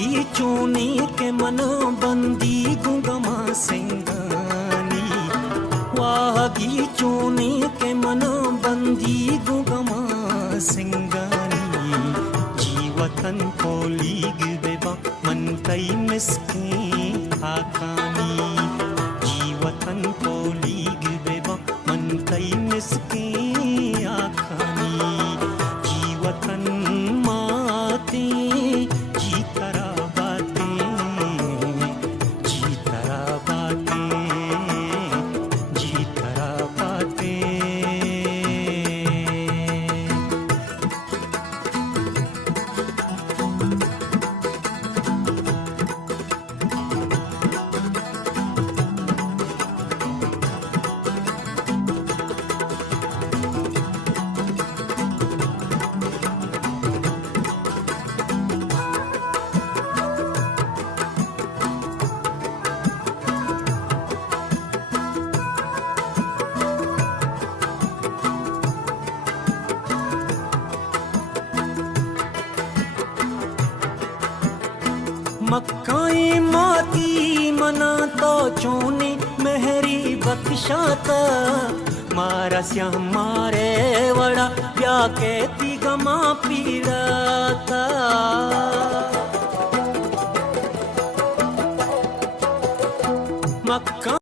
वागी चोनी के मनो बंदी गुंगमा सिंगानी वागी चोनी के मनो बंदी गुंगमा सिंगानी जीवतन को लीग बेबा मन कई मिसके आकानी जीवतन को लीग बेबा मन कई मिसके आकानी जीवतन माते जी तरा बातें जी तरा बातें जी तरा बातें मक्काई माती मना तो चोने मेहरी बख्शाता मारा स्या मारे वड़ा प्या कहती गमा पीड़ाता मक्का